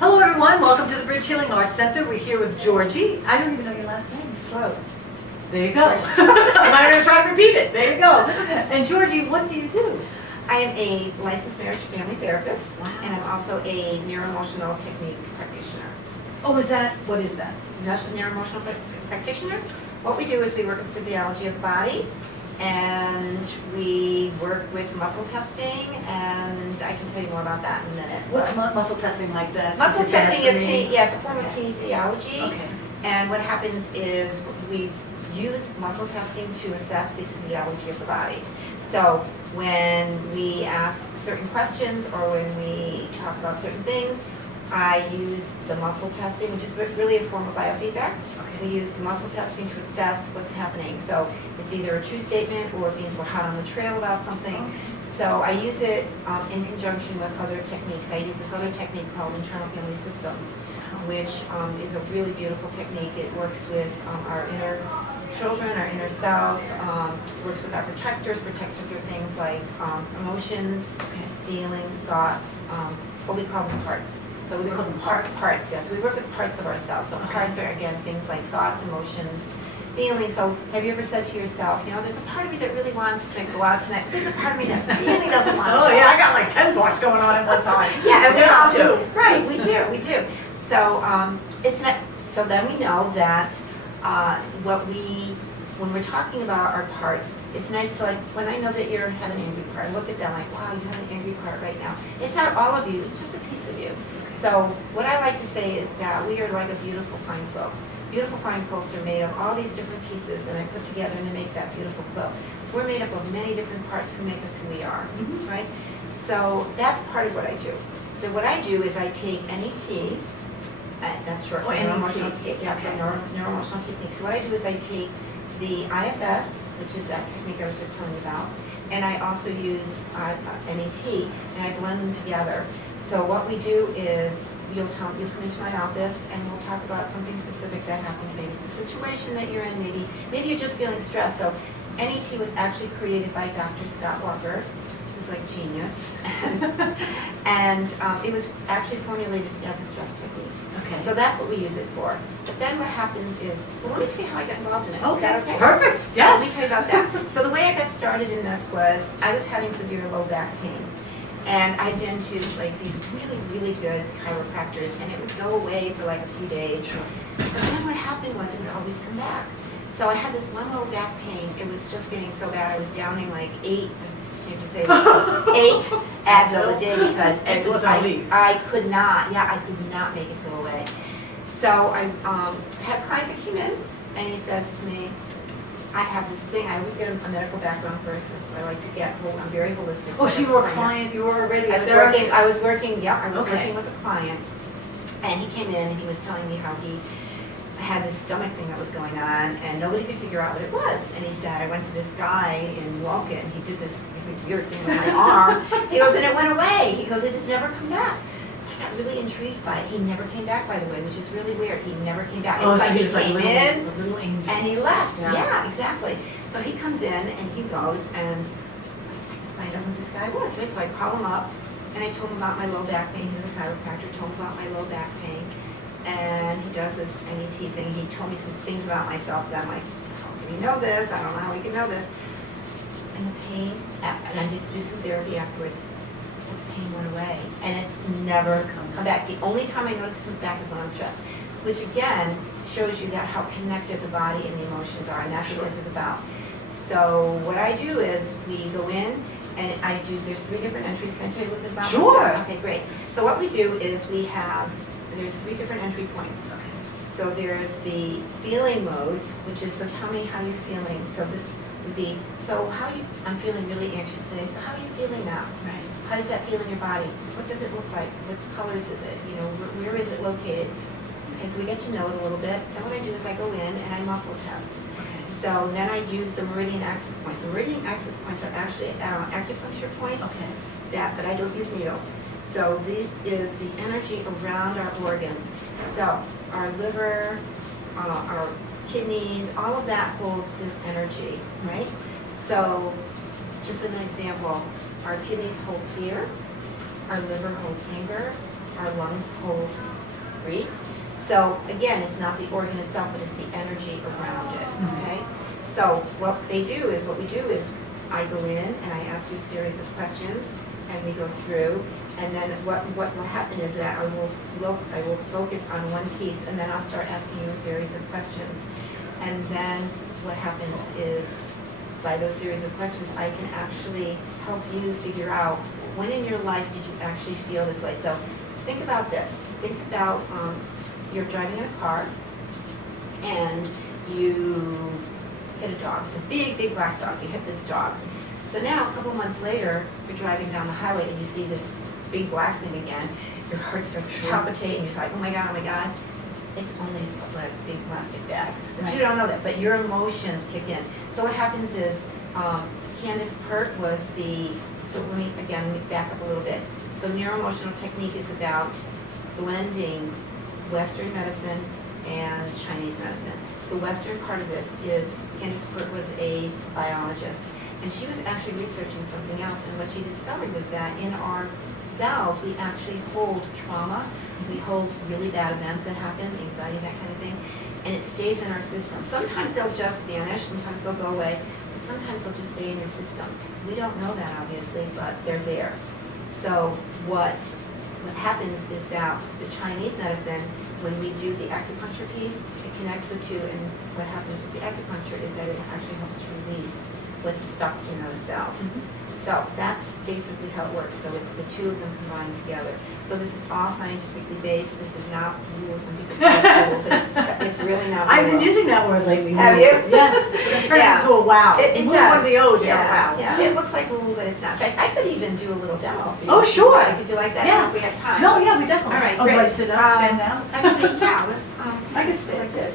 Hello everyone, welcome to the Bridge Healing Arts Center. We're here with Georgie. I don't even know your last name. Slow. There you go. I'm not going to try to repeat it. There you go. And Georgie, what do you do? I am a licensed marriage and family therapist, Wow. and I'm also a neuroemotional technique practitioner. Oh, what is that? Neuroemotional practitioner. What we do is we work with physiology of the body, and we work with muscle testing, and I can tell you more about that in a minute. What's muscle testing like that? Muscle testing is it's a form of kinesiology. Okay. And what happens is we use muscle testing to assess the physiology of the body. So when we ask certain questions or when we talk about certain things, I use the muscle testing, which is really a form of biofeedback. Okay. We use the muscle testing to assess what's happening. So it's either a true statement or it means we're hot on the trail about something. Okay. So I use it in conjunction with other techniques. I use this other technique called internal family systems, which is a really beautiful technique. It works with our inner children, our inner selves, works with our protectors. Protectors are things like emotions, feelings, thoughts, what we call them parts. So we work with parts, yes. We work with parts of ourselves. So parts are, again, things like thoughts, emotions, feelings. So have you ever said to yourself, you know, there's a part of me that really wants to go out tonight, but there's a part of me that really doesn't want to Oh go yeah, out. I got like 10 thoughts going on at one time. Yeah, and we all too. do. Right, we do. So it's not. So then we know that when we're talking about our parts, it's nice to, like, when I know that you have an angry part, I look at them like, wow, you have an angry part right now. It's not all of you. It's just a piece of you. So what I like to say is that we are like a beautiful fine quilt. Beautiful fine quilts are made of all these different pieces that I put together to make that beautiful quilt. We're made up of many different parts who make us who we are, right? So that's part of what I do. So what I do is I take NET, that's short for neuroemotional technique. So what I do is I take the IFS, which is that technique I was just telling you about, and I also use NET, and I blend them together. So what we do is you'll come into my office and we'll talk about something specific that happened. Maybe it's a situation that you're in, maybe you're just feeling stressed. So NET was actually created by Dr. Scott Walker. He was like genius. And it was actually formulated as a stress technique. Okay. So that's what we use it for. But then what happens is, well, let me tell you how I got involved in it. Okay. Is that okay? Perfect. So Yes. let me tell you about that. So the way I got started in this was I was having severe low back pain. And I'd been to like these really, really good chiropractors, and it would go away for like a few days. Sure. But then what happened was it would always come back. So I had this one low back pain. It was just getting so bad. I was downing like 8 Advil a day because I could not make it go away. So I had a client that came in, and he says to me, I have this thing. I always get a medical background first. So I like to get. I'm very holistic. Oh, so you were a client. You were already. I was working with a client, and he came in and he was telling me how he had this stomach thing that was going on, and nobody could figure out what it was. And he said, I went to this guy in Walken. He did this really weird thing with my arm. He goes, and it went away. He goes, it has never come back. I got really intrigued by it. He never came back, by the way, which is really weird. He never came back. It was like he came in and he left. Yeah, exactly. So he comes in and he goes, and I find out who this guy was, right? So I call him up and I told him about my low back pain. He was a chiropractor. Told him about my low back pain, and he does this NET thing. He told me some things about myself that I'm like, how can he know this? I don't know how he can know this. And the pain, and I did do some therapy afterwards. The pain went away, and it's never come back. The only time I notice it comes back is when I'm stressed, which again shows you that how connected the body and the emotions are, and that's what this is about. So what I do is we go in, and there's 3 different entries. Can I tell you a little bit about Sure. Okay, great. So what we do is there's 3 different entry points. So there's the feeling mode, which is, so tell me how you're feeling. So this would be, I'm feeling really anxious today. So how are you feeling now? Right. How does that feel in your body? What does it look like? What colors is it? You know, where is it located? Okay, so we get to know it a little bit. Then what I do is I go in and I muscle test. Okay. So then I use the meridian access points. So meridian access points are actually acupuncture points. Okay. But I don't use needles. So this is the energy around our organs. So our liver, our kidneys, all of that holds this energy, right? So just as an example, our kidneys hold fear, our liver holds anger, our lungs hold, breathe. So again, it's not the organ itself, but it's the energy around it, okay? So what we do is I go in and I ask you a series of questions and we go through, and then what will happen is that I will focus on one piece, and then I'll start asking you a series of questions. And then what happens is, by those series of questions, I can actually help you figure out when in your life did you actually feel this way. So think about this. Think about you're driving in a car and you hit a dog. It's a big, big black dog. You hit this dog. So now, a couple months later, you're driving down the highway and you see this big black thing again. Your heart starts to palpitate and you're like, oh my God, oh my God. It's only a big plastic bag. But you don't know that, but your emotions kick in. So what happens is, Candace Pert was so let me back up a little bit. So neuroemotional technique is about blending Western medicine and Chinese medicine. The Western part of this is, Candace Pert was a biologist, and she was actually researching something else, and what she discovered was that in our cells, we actually hold trauma, we hold really bad events that happen, anxiety, that kind of thing, and it stays in our system. Sometimes they'll just vanish, sometimes they'll go away, but sometimes they'll just stay in your system. We don't know that, obviously, but they're there. So what happens is that the Chinese medicine, when we do the acupuncture piece, it connects the two, and what happens with the acupuncture is that it actually helps to release what's stuck in those cells. So that's basically how it works. So it's the two of them combined together. So this is all scientifically based. This is not rules. Some people call it rules, but it's really not. I've been using that word lately. Have you? Yes. It turned into a wow. It Move does. one of the O's, Yeah, wow. yeah. It looks like a rule, but it's not. In fact, I could even do a little demo for you. Oh, sure. Could you like that? Yeah. If we have time. No, yeah, we definitely. All right, Oh, do I great. sit up, stand down? Actually, yeah. Let's. I can stay.